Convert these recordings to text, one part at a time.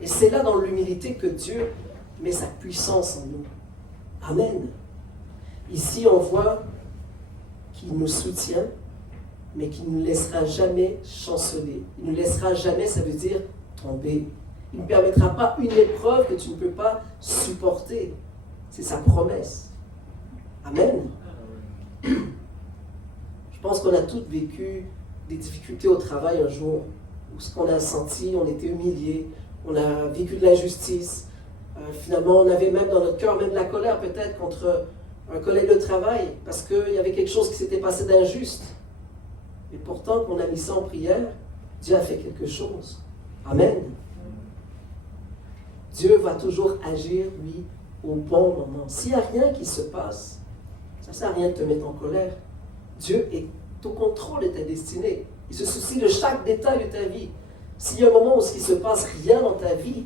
Et c'est là, dans l'humilité, que Dieu met sa puissance en nous. Amen. Ici, on voit qu'il nous soutient, mais qu'il ne nous laissera jamais chanceler. Il ne nous laissera jamais, ça veut dire tomber. Il ne permettra pas une épreuve que tu ne peux pas supporter. C'est sa promesse. Amen. Je pense qu'on a tous vécu des difficultés au travail un jour, où ce qu'on a senti, on était humilié, on a vécu de l'injustice. Finalement, on avait même dans notre cœur même de la colère peut-être contre un collègue de travail, parce qu'il y avait quelque chose qui s'était passé d'injuste. Et pourtant, qu'on a mis ça en prière, Dieu a fait quelque chose. Amen. Dieu va toujours agir, lui, au bon moment. S'il n'y a rien qui se passe, ça ne sert à rien de te mettre en colère. Dieu est au contrôle de ta destinée. Il se soucie de chaque détail de ta vie. S'il y a un moment où il ne se passe rien dans ta vie,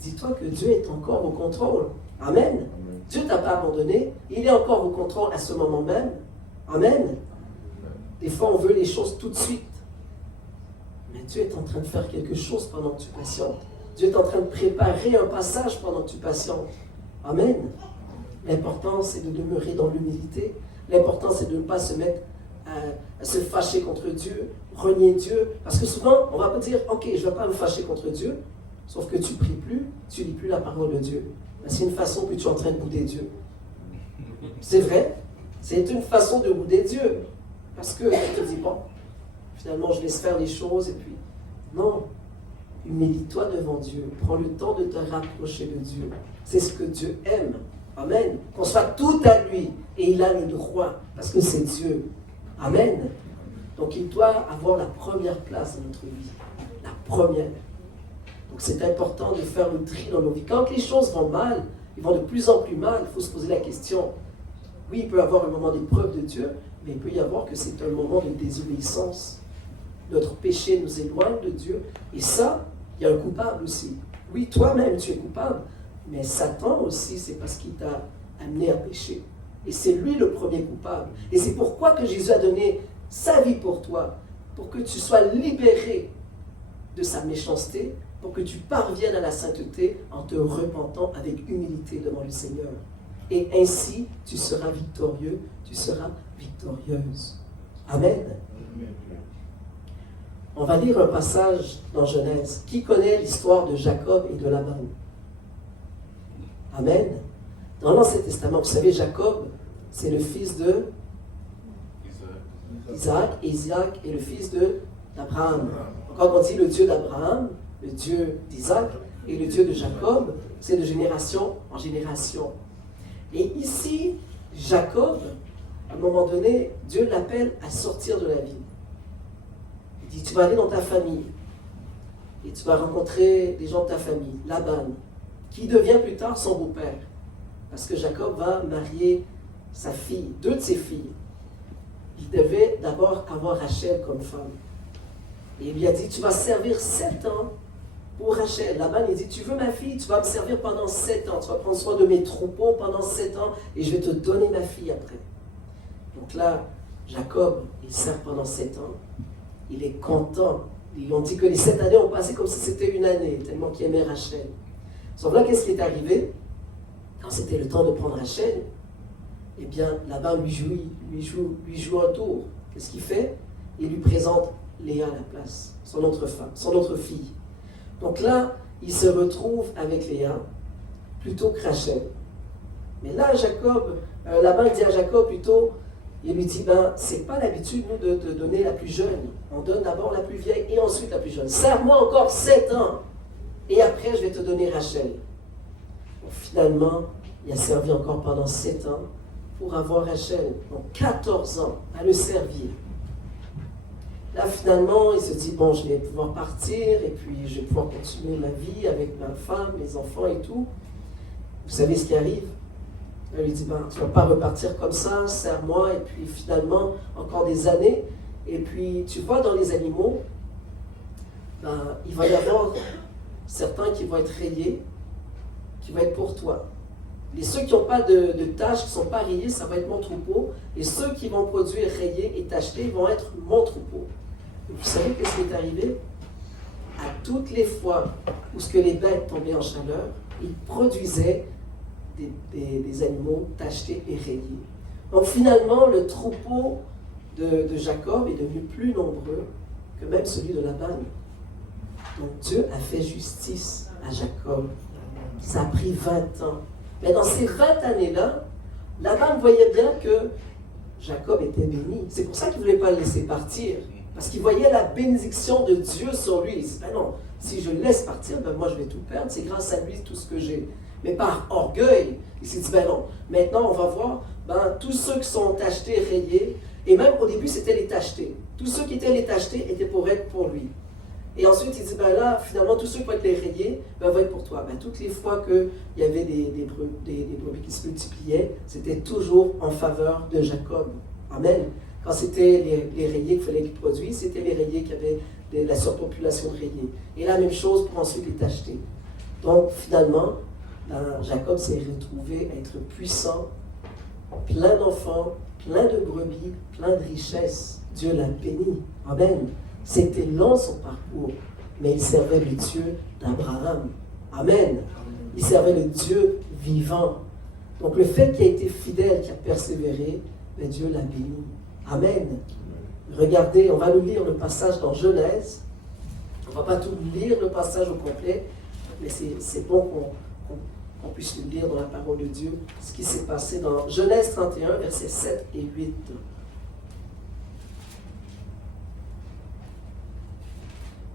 dis-toi que Dieu est encore au contrôle. Amen. Dieu ne t'a pas abandonné. Il est encore au contrôle à ce moment même. Amen. Des fois, on veut les choses tout de suite. Mais Dieu est en train de faire quelque chose pendant que tu patientes. Dieu est en train de préparer un passage pendant que tu patientes. Amen. L'important, c'est de demeurer dans l'humilité. L'important, c'est de ne pas se mettre à se fâcher contre Dieu, renier Dieu. Parce que souvent, on va pas dire, ok, je ne vais pas me fâcher contre Dieu, sauf que tu ne pries plus, tu ne lis plus la parole de Dieu. C'est une façon que tu es en train de bouder Dieu. C'est vrai, c'est une façon de bouder Dieu. Parce que tu te dis, bon, finalement, je laisse faire les choses, et puis, non. Humilie-toi devant Dieu. Prends le temps de te rapprocher de Dieu. C'est ce que Dieu aime. Amen. Qu'on soit tout à lui. Et il a le droit. Parce que c'est Dieu. Amen. Donc il doit avoir la première place dans notre vie. La première. Donc c'est important de faire le tri dans nos vies. Quand les choses vont mal, ils vont de plus en plus mal, il faut se poser la question. Oui, il peut y avoir un moment d'épreuve de Dieu, mais il peut y avoir que c'est un moment de désobéissance. Notre péché nous éloigne de Dieu. Et ça, il y a un coupable aussi. Oui, toi-même, tu es coupable. Mais Satan aussi, c'est parce qu'il t'a amené à pécher. Et c'est lui le premier coupable. Et c'est pourquoi que Jésus a donné sa vie pour toi. Pour que tu sois libéré de sa méchanceté. Pour que tu parviennes à la sainteté en te repentant avec humilité devant le Seigneur. Et ainsi, tu seras victorieux. Tu seras victorieuse. Amen. On va lire un passage dans Genèse. Qui connaît l'histoire de Jacob et de Laban? Amen. Dans l'Ancien Testament, vous savez, Jacob, c'est le fils de Isaac, et Isaac est le fils d'Abraham. Quand on dit le Dieu d'Abraham, le Dieu d'Isaac et le Dieu de Jacob, c'est de génération en génération. Et ici, Jacob, à un moment donné, Dieu l'appelle à sortir de la ville. Il dit, tu vas aller dans ta famille et tu vas rencontrer des gens de ta famille, Laban, qui devient plus tard son beau-père. Parce que Jacob va marier sa fille, deux de ses filles. Il devait d'abord avoir Rachel comme femme. Et il lui a dit, tu vas servir 7 ans pour Rachel. Laban, il dit, tu veux ma fille, tu vas me servir pendant 7 ans. Tu vas prendre soin de mes troupeaux pendant 7 ans et je vais te donner ma fille après. Donc là, Jacob, il sert pendant 7 ans. Il est content. Ils ont dit que les 7 années ont passé comme si c'était une année, tellement qu'il aimait Rachel. Sauf là, qu'est-ce qui est arrivé? Quand c'était le temps de prendre Rachel, eh bien, Laban lui joue un tour. Qu'est-ce qu'il fait? Il lui présente Léa à la place, son autre femme, son autre fille. Donc là, il se retrouve avec Léa, plutôt que Rachel. Mais là, Laban dit à Jacob plutôt, il lui dit, c'est pas l'habitude, nous, de te donner la plus jeune. On donne d'abord la plus vieille et ensuite la plus jeune. Serre-moi encore 7 ans. Et après, je vais te donner Rachel. Donc, finalement, il a servi encore pendant 7 ans pour avoir Rachel. Donc 14 ans à le servir. Là, finalement, il se dit, bon, je vais pouvoir partir et puis je vais pouvoir continuer ma vie avec ma femme, mes enfants et tout. Vous savez ce qui arrive? Elle lui dit, tu ne vas pas repartir comme ça, serre-moi. Et puis finalement, encore des années. Et puis, tu vois, dans les animaux, il va y avoir certains qui vont être rayés, qui vont être pour toi. Et ceux qui n'ont pas de taches, qui ne sont pas rayés, ça va être mon troupeau. Et ceux qui vont produire rayés et tachetés vont être mon troupeau. Et vous savez qu'est-ce qui est arrivé? à toutes les fois où ce que les bêtes tombaient en chaleur, il produisait des animaux tachetés et rayés. Donc finalement, le troupeau de Jacob est devenu plus nombreux que même celui de Laban. Donc Dieu a fait justice à Jacob. Ça a pris 20 ans. Mais dans ces 20 années-là, Laban voyait bien que Jacob était béni. C'est pour ça qu'il ne voulait pas le laisser partir. Parce qu'il voyait la bénédiction de Dieu sur lui. Il dit, ben non, si je le laisse partir, ben moi je vais tout perdre. C'est grâce à lui tout ce que j'ai. Mais par orgueil, il s'est dit, ben non, maintenant on va voir, ben, tous ceux qui sont tachetés, rayés, et même au début c'était les tachetés. Tous ceux qui étaient les tachetés étaient pour être pour lui. Et ensuite il dit, ben là, finalement, tous ceux qui vont être les rayés, ben, vont être pour toi. Ben, toutes les fois qu'il y avait des brebis qui se multipliaient, c'était toujours en faveur de Jacob. Amen. Quand c'était les rayés qu'il fallait qu'ils produisent, c'était les rayés qui avaient la surpopulation de rayés. Et la même chose pour ensuite les tachetés. Donc finalement, Jacob s'est retrouvé à être puissant, plein d'enfants, plein de brebis, plein de richesses. Dieu l'a béni. Amen. C'était long son parcours, mais il servait le Dieu d'Abraham. Amen. Il servait le Dieu vivant. Donc le fait qu'il ait été fidèle, qu'il a persévéré, mais Dieu l'a béni. Amen. Regardez, on va nous lire le passage dans Genèse. On ne va pas tout lire le passage au complet, mais c'est bon qu'on puisse le lire dans la parole de Dieu, ce qui s'est passé dans Genèse 31, versets 7 et 8.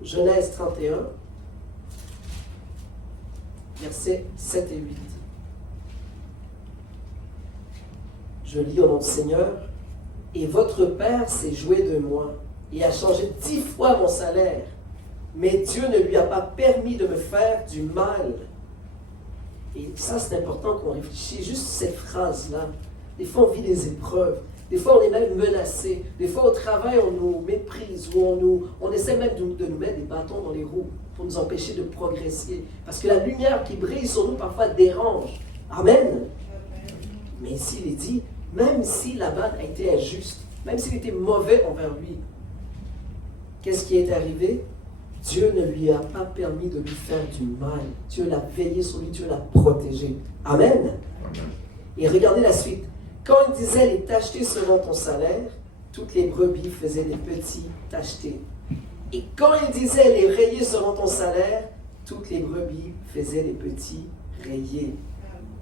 Genèse 31, versets 7 et 8. Je lis au nom du Seigneur. Et votre père s'est joué de moi et a changé 10 fois mon salaire. Mais Dieu ne lui a pas permis de me faire du mal. Et ça, c'est important qu'on réfléchisse. Juste cette phrase-là. Des fois, on vit des épreuves. Des fois, on est même menacé. Des fois, au travail, on nous méprise ou on essaie même de nous mettre des bâtons dans les roues pour nous empêcher de progresser. Parce que la lumière qui brille sur nous, parfois, dérange. Amen. Mais ici, il est dit, même si Laban a été injuste, même s'il était mauvais envers lui, qu'est-ce qui est arrivé? Dieu ne lui a pas permis de lui faire du mal. Dieu l'a veillé sur lui, Dieu l'a protégé. Amen. Et regardez la suite. Quand il disait les tachetés seront ton salaire, toutes les brebis faisaient des petits tachetés. Et quand il disait les rayés seront ton salaire, toutes les brebis faisaient des petits rayés.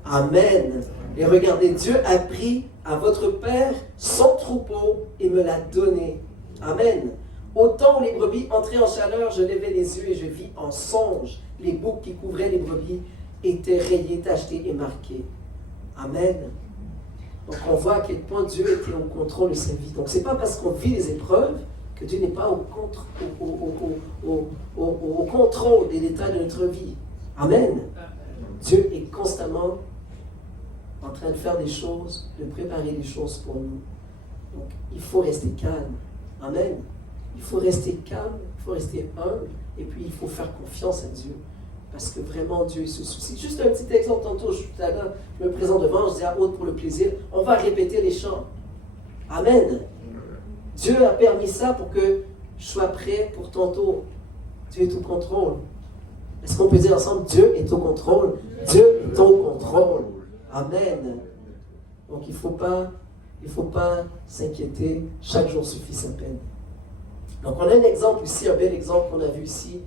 Amen. Et regardez, Dieu a pris à votre père son troupeau et me l'a donné. Amen. Au temps où les brebis entraient en chaleur, je levai les yeux et je vis en songe. Les boucs qui couvraient les brebis étaient rayés, tachetés et marqués. Amen. Donc on voit à quel point Dieu était au contrôle de sa vie. Donc ce n'est pas parce qu'on vit les épreuves que Dieu n'est pas au contrôle des détails de notre vie. Amen. Dieu est constamment en train de faire des choses, de préparer des choses pour nous. Donc, il faut rester calme. Amen. Il faut rester calme, il faut rester humble, et puis il faut faire confiance à Dieu. Parce que vraiment, Dieu se soucie. Juste un petit exemple, tantôt, je me présente devant, je dis à Aude pour le plaisir, on va répéter les chants. Amen. Dieu a permis ça pour que je sois prêt pour tantôt. Dieu est au contrôle. Est-ce qu'on peut dire ensemble, Dieu est au contrôle? Dieu est au contrôle. Amen. Donc il ne faut pas s'inquiéter. Chaque jour suffit sa peine. Donc on a un exemple ici, un bel exemple qu'on a vu ici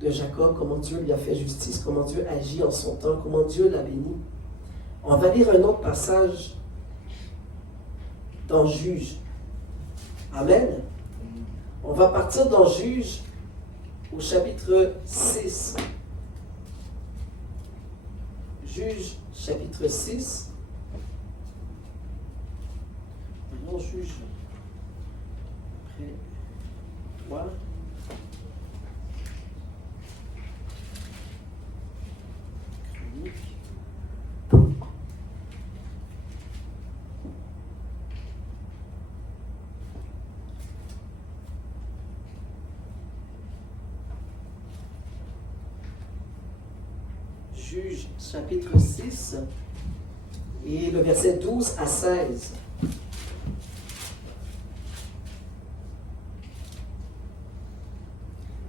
de Jacob, comment Dieu lui a fait justice, comment Dieu agit en son temps, comment Dieu l'a béni. On va lire un autre passage dans Juge. Amen. On va partir dans Juge au chapitre 6. Juge, chapitre 6. Non, Juge. Après 3. Chronique. Juge, chapitre 6, et le verset 12 à 16.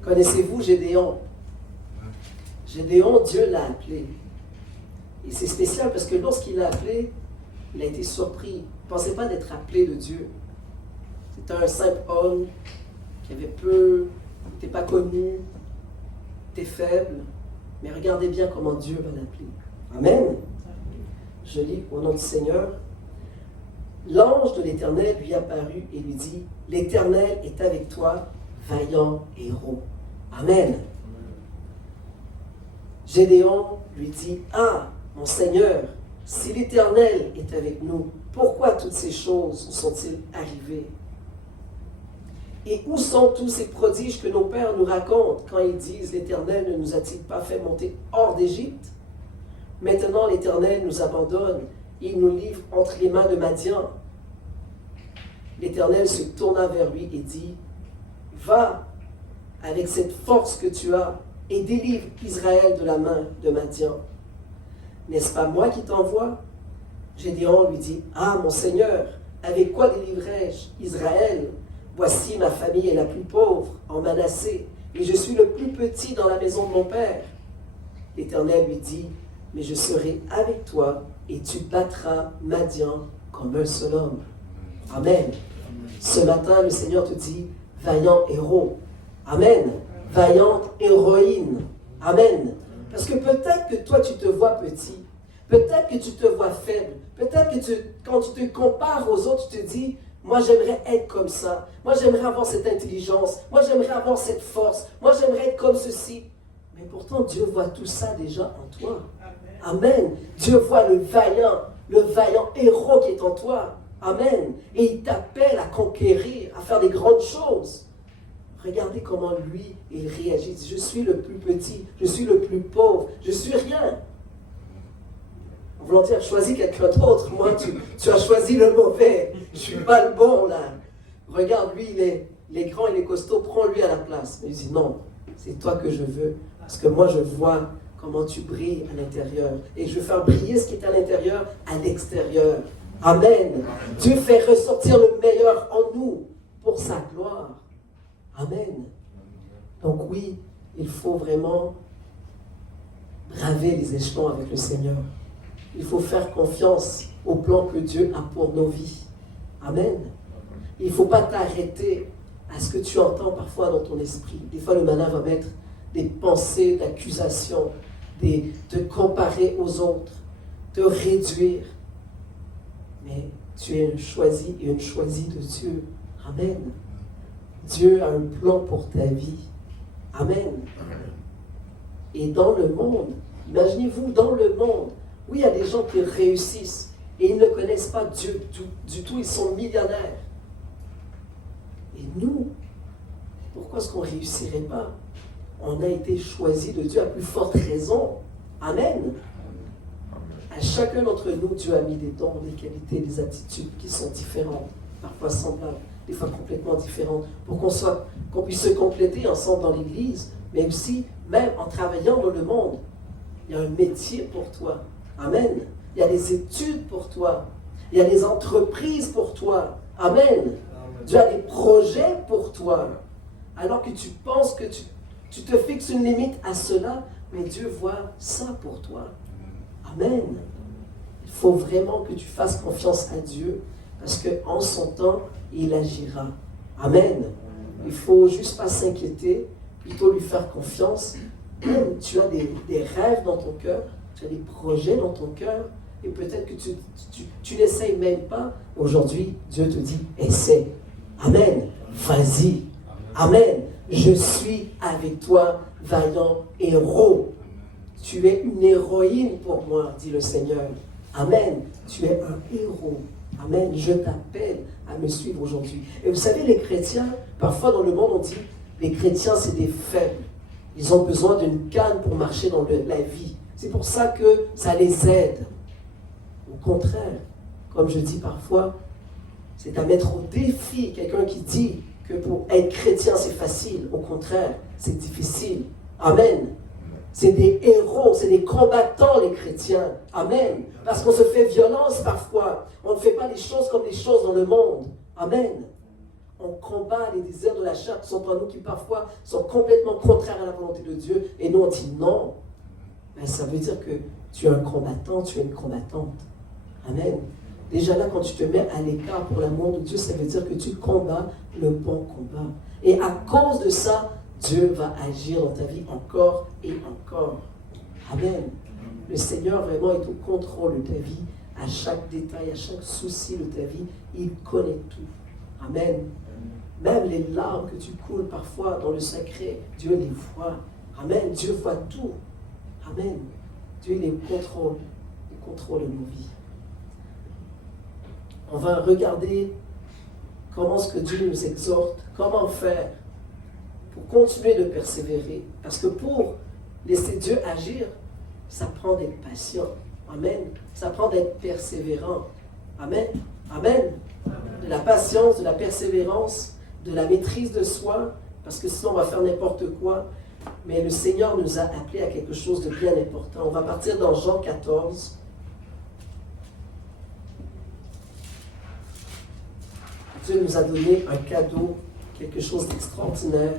Quand Connaissez-vous Gédéon? Gédéon, Dieu l'a appelé. Et c'est spécial parce que lorsqu'il l'a appelé, il a été surpris. Il ne pensait pas d'être appelé de Dieu. C'était un simple homme qui avait peu, n'était pas connu, était faible. Mais regardez bien comment Dieu va l'appeler. Amen. Je lis au nom du Seigneur. L'ange de l'Éternel lui apparut et lui dit, l'Éternel est avec toi, vaillant héros. Amen. Gédéon lui dit, ah, mon Seigneur, si l'Éternel est avec nous, pourquoi toutes ces choses sont-ils arrivées? Et où sont tous ces prodiges que nos pères nous racontent quand ils disent, l'Éternel ne nous a-t-il pas fait monter hors d'Égypte? Maintenant, l'Éternel nous abandonne et il nous livre entre les mains de Madian. L'Éternel se tourna vers lui et dit, va avec cette force que tu as et délivre Israël de la main de Madian. N'est-ce pas moi qui t'envoie? Gédéon lui dit, ah mon Seigneur, avec quoi délivrerai-je Israël? Voici ma famille est la plus pauvre en Manassé, et je suis le plus petit dans la maison de mon père. L'Éternel lui dit, mais je serai avec toi, et tu battras Madian comme un seul homme. Amen. Ce matin, le Seigneur te dit, vaillant héros. Amen. Vaillante héroïne. Amen. Parce que peut-être que toi, tu te vois petit. Peut-être que tu te vois faible. Peut-être que quand tu te compares aux autres, tu te dis, moi, j'aimerais être comme ça. Moi, j'aimerais avoir cette intelligence. Moi, j'aimerais avoir cette force. Moi, j'aimerais être comme ceci. Mais pourtant, Dieu voit tout ça déjà en toi. Amen. Dieu voit le vaillant héros qui est en toi. Amen. Et il t'appelle à conquérir, à faire des grandes choses. Regardez comment lui, il réagit. Il dit, je suis le plus petit, je suis le plus pauvre, je suis rien. Volontaire, choisis quelqu'un d'autre. Moi, tu as choisi le mauvais. Je ne suis pas le bon, là. Regarde, lui, il est grand, il est costaud, prends-lui à la place. Mais il dit, non, c'est toi que je veux. Parce que moi, je vois comment tu brilles à l'intérieur. Et je veux faire briller ce qui est à l'intérieur à l'extérieur. Amen. Dieu fait ressortir le meilleur en nous pour sa gloire. Amen. Donc oui, il faut vraiment braver les échelons avec le Seigneur. Il faut faire confiance au plan que Dieu a pour nos vies. Amen. Il ne faut pas t'arrêter à ce que tu entends parfois dans ton esprit. Des fois, le malin va mettre des pensées d'accusation, te comparer aux autres, te réduire. Mais tu es un choisi et une choisie de Dieu. Amen. Dieu a un plan pour ta vie. Amen. Et dans le monde, imaginez-vous dans le monde, oui, il y a des gens qui réussissent et ils ne connaissent pas Dieu du tout, ils sont millionnaires. Et nous, pourquoi est-ce qu'on ne réussirait pas? On a été choisis de Dieu à plus forte raison. Amen. À chacun d'entre nous, Dieu a mis des dons, des qualités, des attitudes qui sont différentes, parfois semblables, des fois complètement différentes, pour qu'on puisse se compléter ensemble dans l'Église, mais aussi, même en travaillant dans le monde. Il y a un métier pour toi. Amen. Il y a des études pour toi. Il y a des entreprises pour toi. Amen. Dieu a des projets pour toi. Alors que tu penses que tu te fixes une limite à cela, mais Dieu voit ça pour toi. Amen. Il faut vraiment que tu fasses confiance à Dieu, parce qu'en son temps, il agira. Amen. Il ne faut juste pas s'inquiéter, plutôt lui faire confiance. Tu as des rêves dans ton cœur, tu as des projets dans ton cœur, et peut-être que tu n'essayes même pas. Aujourd'hui, Dieu te dit, essaie. Amen. Vas-y. Amen. Je suis avec toi, vaillant héros. Tu es une héroïne pour moi, dit le Seigneur. Amen. Tu es un héros. Amen. Je t'appelle à me suivre aujourd'hui. Et vous savez, les chrétiens, parfois dans le monde, on dit, les chrétiens, c'est des faibles. Ils ont besoin d'une canne pour marcher dans la vie. C'est pour ça que ça les aide. Au contraire, comme je dis parfois, c'est à mettre au défi quelqu'un qui dit que pour être chrétien, c'est facile. Au contraire, c'est difficile. Amen. C'est des héros, c'est des combattants, les chrétiens. Amen. Parce qu'on se fait violence parfois. On ne fait pas les choses comme les choses dans le monde. Amen. On combat les désirs de la chair qui sont en nous, qui parfois sont complètement contraires à la volonté de Dieu. Et nous, on dit non. Ben, ça veut dire que tu es un combattant, tu es une combattante. Amen. Déjà là, quand tu te mets à l'écart pour l'amour de Dieu, ça veut dire que tu combats le bon combat. Et à cause de ça, Dieu va agir dans ta vie encore et encore. Amen. Le Seigneur vraiment est au contrôle de ta vie, à chaque détail, à chaque souci de ta vie. Il connaît tout. Amen. Même les larmes que tu coules parfois dans le secret, Dieu les voit. Amen. Dieu voit tout. Amen. Dieu il est au contrôle. Il contrôle nos vies. On va regarder comment est-ce que Dieu nous exhorte, comment faire pour continuer de persévérer. Parce que pour laisser Dieu agir, ça prend d'être patient. Amen. Ça prend d'être persévérant. Amen. Amen. De la patience, de la persévérance, de la maîtrise de soi, parce que sinon on va faire n'importe quoi. Mais le Seigneur nous a appelés à quelque chose de bien important. On va partir dans Jean 14. Dieu nous a donné un cadeau, quelque chose d'extraordinaire,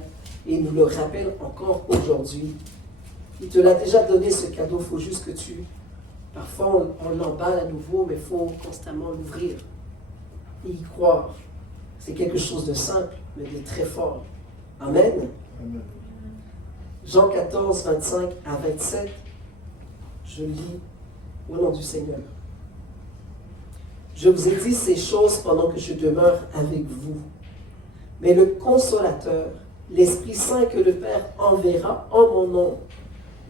et il nous le rappelle encore aujourd'hui. Il te l'a déjà donné ce cadeau, il faut juste que parfois on l'emballe à nouveau, mais il faut constamment l'ouvrir et y croire. C'est quelque chose de simple, mais de très fort. Amen. Amen. Jean 14, 25 à 27, je lis au nom du Seigneur. Je vous ai dit ces choses pendant que je demeure avec vous. Mais le Consolateur, l'Esprit Saint que le Père enverra en mon nom,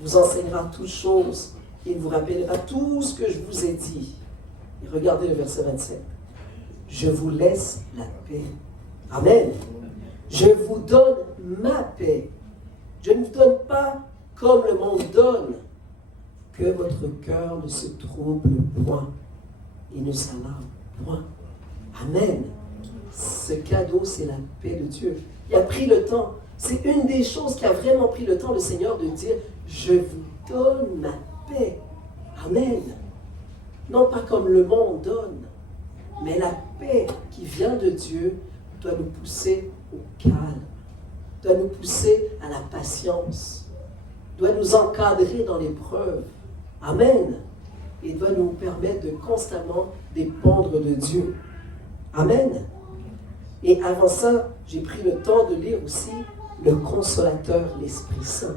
vous enseignera toutes choses et vous rappellera tout ce que je vous ai dit. Et regardez le verset 27. Je vous laisse la paix. Amen. Je vous donne ma paix. Je ne vous donne pas comme le monde donne. Que votre cœur ne se trouble point et ne s'alarme point. Amen. Ce cadeau, c'est la paix de Dieu. Il a pris le temps. C'est une des choses qui a vraiment pris le temps, le Seigneur, de dire, je vous donne ma paix. Amen. Non pas comme le monde donne, mais la paix qui vient de Dieu doit nous pousser au calme, doit nous pousser à la patience, doit nous encadrer dans l'épreuve. Amen. Et doit nous permettre de constamment dépendre de Dieu. Amen. Et avant ça, j'ai pris le temps de lire aussi le Consolateur, l'Esprit Saint.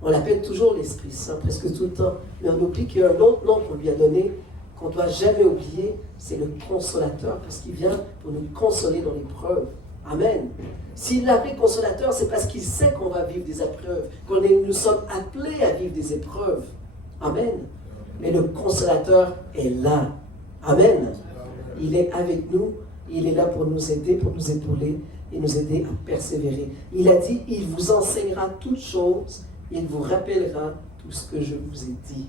On l'appelle toujours l'Esprit Saint, presque tout le temps. Mais on oublie qu'il y a un autre nom qu'on lui a donné, qu'on ne doit jamais oublier, c'est le Consolateur, parce qu'il vient pour nous consoler dans l'épreuve. Amen. S'il l'appelle Consolateur, c'est parce qu'il sait qu'on va vivre des épreuves, nous sommes appelés à vivre des épreuves. Amen. Mais le Consolateur est là. Amen. Il est avec nous. Il est là pour nous aider, pour nous épauler et nous aider à persévérer. Il a dit, il vous enseignera toutes choses, il vous rappellera tout ce que je vous ai dit.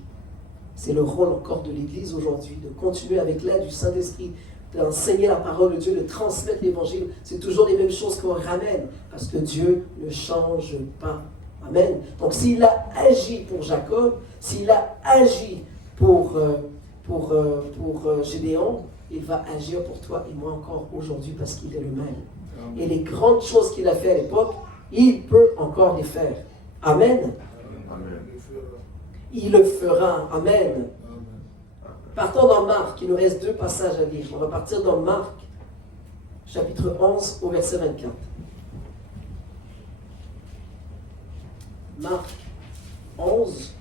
C'est le rôle encore de l'Église aujourd'hui, de continuer avec l'aide du Saint-Esprit, d'enseigner la parole de Dieu, de transmettre l'Évangile. C'est toujours les mêmes choses qu'on ramène, parce que Dieu ne change pas. Amen. Donc s'il a agi pour Jacob, s'il a agi pour Gédéon, il va agir pour toi et moi encore aujourd'hui parce qu'il est le même. Et les grandes choses qu'il a fait à l'époque, il peut encore les faire. Amen. Amen. Il le fera. Amen. Partons dans Marc. Il nous reste 2 passages à lire. On va partir dans Marc, chapitre 11, au verset 24. Marc 11.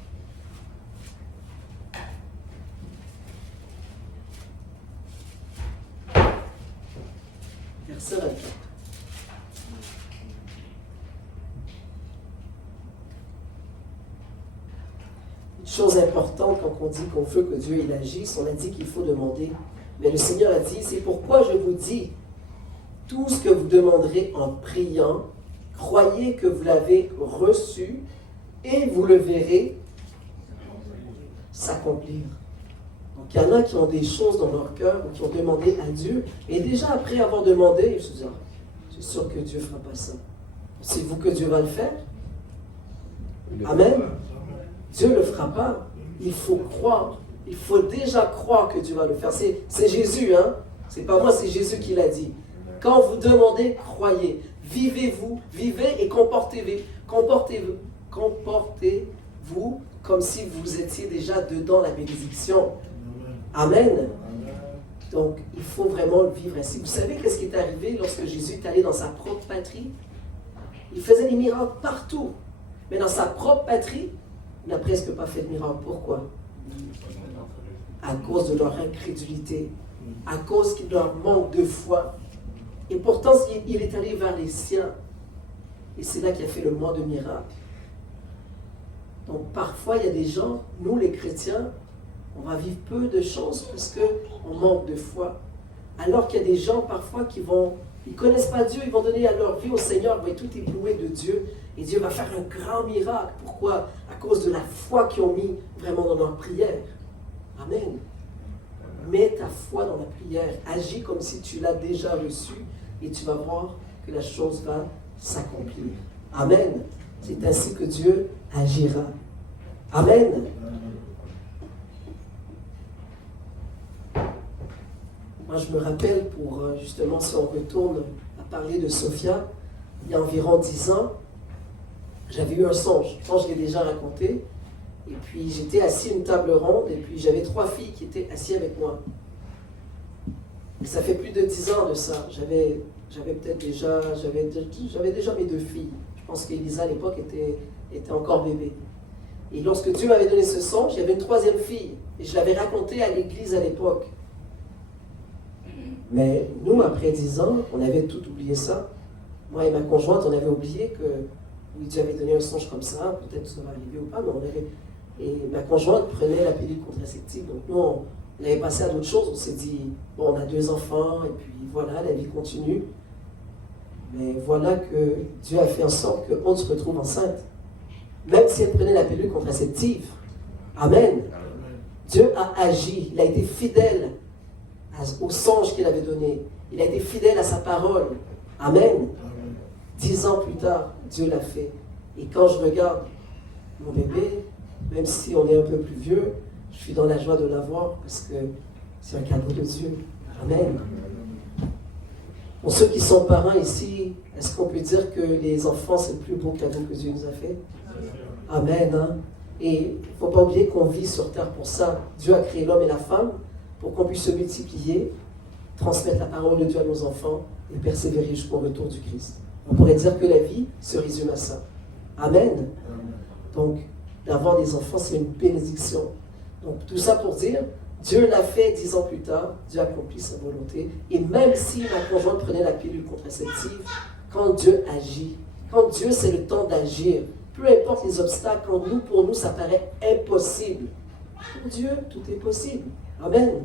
Verset 24. Une chose importante quand on dit qu'on veut que Dieu il agisse, on a dit qu'il faut demander. Mais le Seigneur a dit, c'est pourquoi je vous dis, tout ce que vous demanderez en priant, croyez que vous l'avez reçu et vous le verrez s'accomplir. Donc il y en a qui ont des choses dans leur cœur ou qui ont demandé à Dieu et déjà après avoir demandé, ils se disent, c'est sûr que Dieu ne fera pas ça. C'est vous que Dieu va le faire? Amen. Dieu ne le fera pas. Il faut croire. Il faut déjà croire que Dieu va le faire. C'est Jésus, hein? C'est pas moi, c'est Jésus qui l'a dit. Quand vous demandez, croyez. Vivez et comportez-vous comme si vous étiez déjà dedans la bénédiction. Amen. Donc, il faut vraiment le vivre ainsi. Vous savez qu'est-ce qui est arrivé lorsque Jésus est allé dans sa propre patrie? Il faisait des miracles partout. Mais dans sa propre patrie, il n'a presque pas fait de miracle. Pourquoi? À cause de leur incrédulité, à cause de leur manque de foi. Et pourtant, il est allé vers les siens. Et c'est là qu'il a fait le moins de miracles. Donc parfois, il y a des gens, nous les chrétiens, on va vivre peu de choses parce qu'on manque de foi. Alors qu'il y a des gens parfois ils ne connaissent pas Dieu, ils vont donner à leur vie au Seigneur, ils vont être tout éblouis de Dieu. Et Dieu va faire un grand miracle. Pourquoi? À cause de la foi qu'ils ont mis vraiment dans leur prière. Amen. Mets ta foi dans la prière. Agis comme si tu l'as déjà reçu et tu vas voir que la chose va s'accomplir. Amen. C'est ainsi que Dieu agira. Amen. Moi, je me rappelle, justement, si on retourne à parler de Sophia, il y a environ 10 ans, j'avais eu un songe. Je pense que je l'ai déjà raconté. Et puis, j'étais assis à une table ronde, et puis j'avais 3 filles qui étaient assises avec moi. Et ça fait plus de 10 ans de ça. J'avais déjà mes 2 filles. Je pense qu'Elisa, à l'époque, était encore bébé. Et lorsque Dieu m'avait donné ce songe, il y avait une 3e fille. Et je l'avais raconté à l'église à l'époque. Mais nous, après 10 ans, on avait tout oublié ça. Moi et ma conjointe, on avait oublié que oui, Dieu avait donné un songe comme ça. Peut-être que ça va arriver ou pas, mais on avait... Et ma conjointe prenait la pilule contraceptive. Donc nous, on avait passé à d'autres choses. On s'est dit, bon, on a 2 enfants, et puis voilà, la vie continue. Mais voilà que Dieu a fait en sorte qu'Aude se retrouve enceinte. Même si elle prenait la pilule contraceptive. Amen. Dieu a agi. Il a été fidèle au songe qu'il avait donné. Il a été fidèle à sa parole. Amen. 10 ans plus tard, Dieu l'a fait. Et quand je regarde mon bébé, même si on est un peu plus vieux, je suis dans la joie de l'avoir parce que c'est un cadeau de Dieu. Amen. Pour ceux qui sont parents ici, est-ce qu'on peut dire que les enfants, c'est le plus beau cadeau que Dieu nous a fait? Amen. Hein? Et il ne faut pas oublier qu'on vit sur terre pour ça. Dieu a créé l'homme et la femme pour qu'on puisse se multiplier, transmettre la parole de Dieu à nos enfants et persévérer jusqu'au retour du Christ. On pourrait dire que la vie se résume à ça. Amen. Donc, d'avoir des enfants, c'est une bénédiction. Donc, tout ça pour dire, Dieu l'a fait 10 ans plus tard, Dieu a accompli sa volonté. Et même si ma conjointe prenait la pilule contraceptive, quand Dieu agit, quand Dieu c'est le temps d'agir, peu importe les obstacles, pour nous, ça paraît impossible. Pour Dieu, tout est possible. Amen.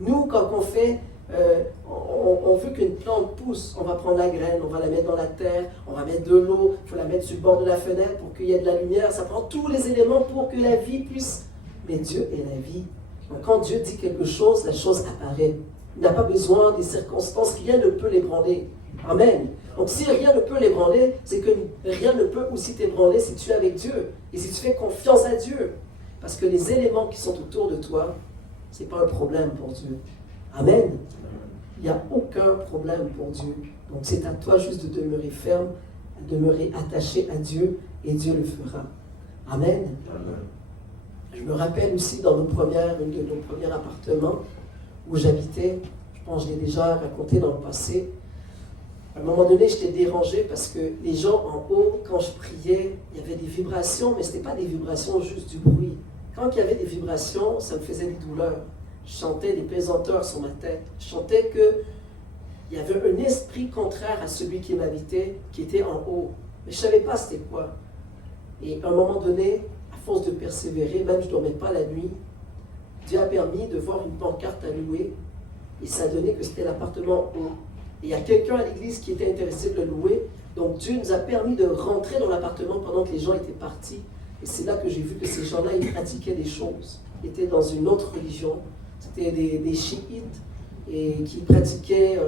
Nous, quand on fait, on veut qu'une plante pousse, on va prendre la graine, on va la mettre dans la terre, on va mettre de l'eau, il faut la mettre sur le bord de la fenêtre pour qu'il y ait de la lumière. Ça prend tous les éléments pour que la vie puisse. Mais Dieu est la vie. Donc quand Dieu dit quelque chose, la chose apparaît. Il n'a pas besoin des circonstances, rien ne peut l'ébranler. Amen. Donc si rien ne peut l'ébranler, c'est que rien ne peut aussi t'ébranler si tu es avec Dieu et si tu fais confiance à Dieu. Parce que les éléments qui sont autour de toi, ce n'est pas un problème pour Dieu. Amen. Il n'y a aucun problème pour Dieu. Donc c'est à toi juste de demeurer ferme, de demeurer attaché à Dieu et Dieu le fera. Amen. Je me rappelle aussi dans un de nos premiers appartements où j'habitais, je pense que je l'ai déjà raconté dans le passé. À un moment donné, j'étais dérangé parce que les gens en haut, quand je priais, il y avait des vibrations, mais ce n'était pas des vibrations juste du bruit. Quand il y avait des vibrations, ça me faisait des douleurs. Je sentais des pesanteurs sur ma tête. Je sentais qu'il y avait un esprit contraire à celui qui m'habitait, qui était en haut. Mais je ne savais pas c'était quoi. Et à un moment donné, à force de persévérer, même je ne dormais pas la nuit, Dieu a permis de voir une pancarte à louer. Et ça a donné que c'était l'appartement haut. Et il y a quelqu'un à l'église qui était intéressé de le louer. Donc Dieu nous a permis de rentrer dans l'appartement pendant que les gens étaient partis. Et c'est là que j'ai vu que ces gens-là, ils pratiquaient des choses. Ils étaient dans une autre religion. C'était des chiites et qui pratiquaient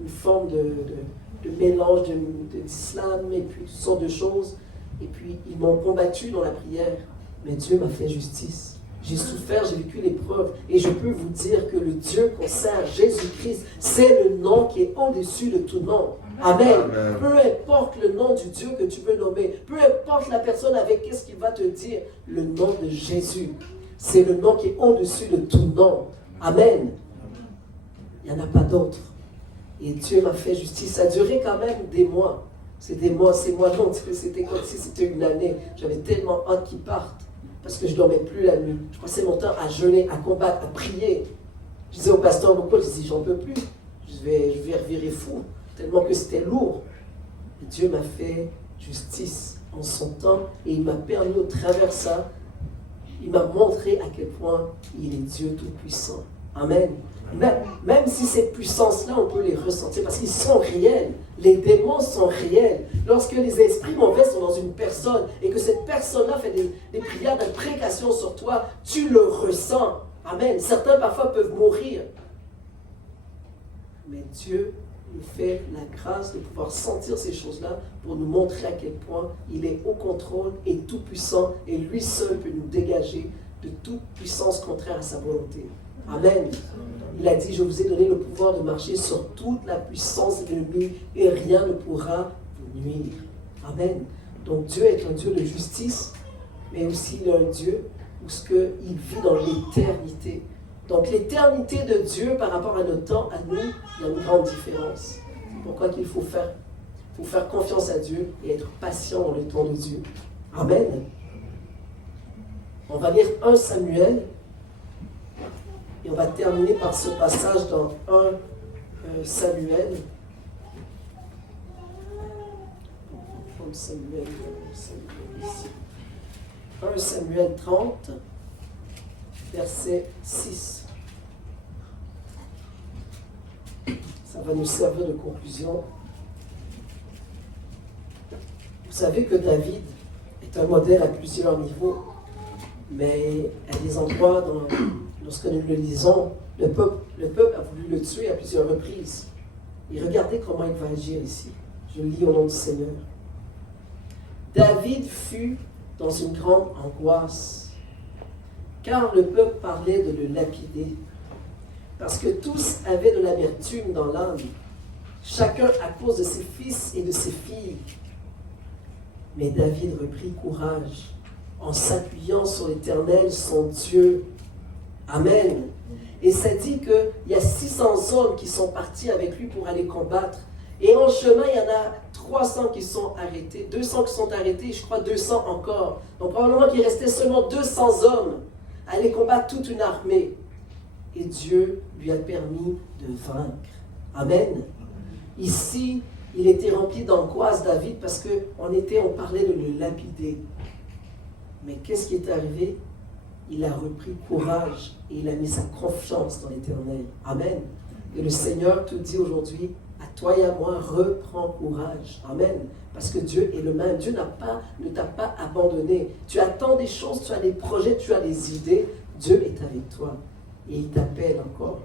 une forme de mélange d'islam et puis toutes sortes de choses. Et puis ils m'ont combattu dans la prière. Mais Dieu m'a fait justice. J'ai souffert, j'ai vécu l'épreuve. Et je peux vous dire que le Dieu qu'on sert, Jésus-Christ, c'est le nom qui est au-dessus de tout nom. Amen. Peu importe le nom du Dieu que tu veux nommer, peu importe la personne avec qu'est-ce qu'il va te dire, le nom de Jésus, c'est le nom qui est au-dessus de tout nom. Amen. Il n'y en a pas d'autre. Et Dieu m'a fait justice. Ça a duré quand même des mois. C'est des mois, c'est mois longs. C'était comme si c'était une année. J'avais tellement hâte qu'il parte. Parce que je ne dormais plus la nuit. Je passais mon temps à jeûner, à combattre, à prier. Je disais au pasteur beaucoup, je dis, j'en peux plus. Je vais revirer fou. Tellement que c'était lourd. Et Dieu m'a fait justice en son temps. Et il m'a permis au travers de ça, il m'a montré à quel point il est Dieu Tout-Puissant. Amen. Même si ces puissances-là, on peut les ressentir parce qu'ils sont réels. Les démons sont réels. Lorsque les esprits mauvais sont dans une personne et que cette personne-là fait des prières d'imprécation sur toi, tu le ressens. Amen. Certains parfois peuvent mourir. Mais Dieu nous fait la grâce de pouvoir sentir ces choses-là pour nous montrer à quel point il est au contrôle et tout puissant et lui seul peut nous dégager de toute puissance contraire à sa volonté. Amen. Il a dit, je vous ai donné le pouvoir de marcher sur toute la puissance de l'ennemi et rien ne pourra vous nuire. Amen. Donc Dieu est un Dieu de justice, mais aussi il est un Dieu où il vit dans l'éternité. Donc l'éternité de Dieu par rapport à notre temps, à nous, il y a une grande différence. C'est pourquoi il faut faire confiance à Dieu et être patient dans le temps de Dieu. Amen. On va lire 1 Samuel. Et on va terminer par ce passage dans 1 Samuel. 1 Samuel 30, verset 6. Ça va nous servir de conclusion. Vous savez que David est un modèle à plusieurs niveaux, mais à des endroits lorsque nous le lisons, le peuple a voulu le tuer à plusieurs reprises. Et regardez comment il va agir ici. Je lis au nom du Seigneur. David fut dans une grande angoisse, car le peuple parlait de le lapider, parce que tous avaient de l'amertume dans l'âme, chacun à cause de ses fils et de ses filles. Mais David reprit courage en s'appuyant sur l'Éternel, son Dieu. Amen. Et ça dit qu'il y a 600 hommes qui sont partis avec lui pour aller combattre. Et en chemin, il y en a 300 qui sont arrêtés, 200 qui sont arrêtés, je crois 200 encore. Donc probablement qu'il restait seulement 200 hommes à aller combattre toute une armée. Et Dieu lui a permis de vaincre. Amen. Ici, il était rempli d'angoisse, David, parce qu'on parlait de le lapider. Mais qu'est-ce qui est arrivé? Il a repris courage et il a mis sa confiance dans l'Éternel. Amen. Et le Seigneur te dit aujourd'hui, à toi et à moi, reprends courage. Amen. Parce que Dieu est le même. Dieu ne t'a pas abandonné. Tu attends des choses, tu as des projets, tu as des idées. Dieu est avec toi. Et il t'appelle encore.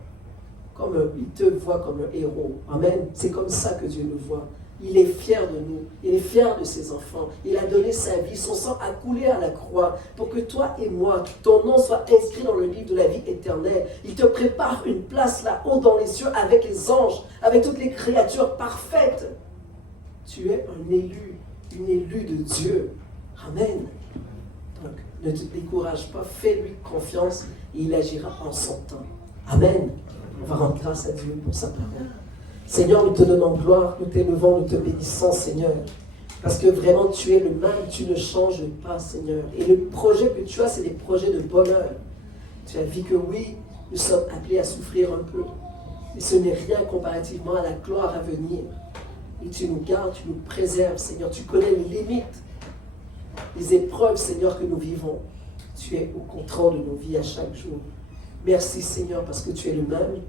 Il te voit comme un héros. Amen. C'est comme ça que Dieu nous voit. Il est fier de nous. Il est fier de ses enfants. Il a donné sa vie. Son sang a coulé à la croix pour que toi et moi, ton nom soit inscrit dans le livre de la vie éternelle. Il te prépare une place là-haut dans les cieux avec les anges, avec toutes les créatures parfaites. Tu es un élu, une élue de Dieu. Amen. Donc, ne te décourage pas. Fais-lui confiance et il agira en son temps. Amen. On va rendre grâce à Dieu pour sa parole. Seigneur, nous te donnons gloire, nous t'élevons, nous te bénissons, Seigneur. Parce que vraiment, tu es le même, tu ne changes pas, Seigneur. Et le projet que tu as, c'est des projets de bonheur. Tu as dit que oui, nous sommes appelés à souffrir un peu. Mais ce n'est rien comparativement à la gloire à venir. Et tu nous gardes, tu nous préserves, Seigneur. Tu connais les limites, les épreuves, Seigneur, que nous vivons. Tu es au contrôle de nos vies à chaque jour. Merci, Seigneur, parce que tu es le même.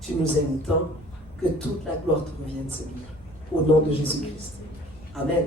Tu nous aimes tant. Que toute la gloire te revienne, Seigneur. Au nom de Jésus-Christ. Amen.